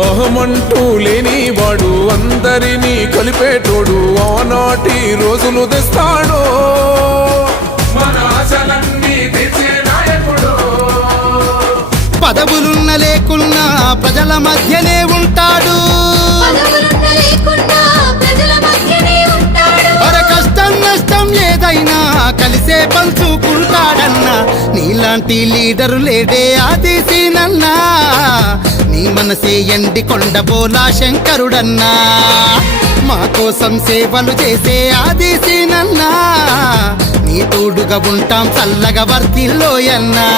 అహమంటూ లేనివాడు అందరినీ కలిపేటోడు ఆనాటి రోజులు తెస్తాడు మన ఆశలన్నీ తీర్చే నాయకుడు పదవులున్న లేకున్నా ప్రజల మధ్యనే ఉంటాడు అరే కష్టం నష్టం ఏదైనా కలిసే పంచుకుంటాడన్నా నీలాంటి లీడరు లేడే ఆదేశీనన్నా నీ మనసే ఎండి కొండబోలా శంకరుడన్నా మా కోసం సేవలు చేసే ఆదేశీనన్నా నీ తోడుగా ఉంటాం చల్లగా వర్తిల్లోయన్నా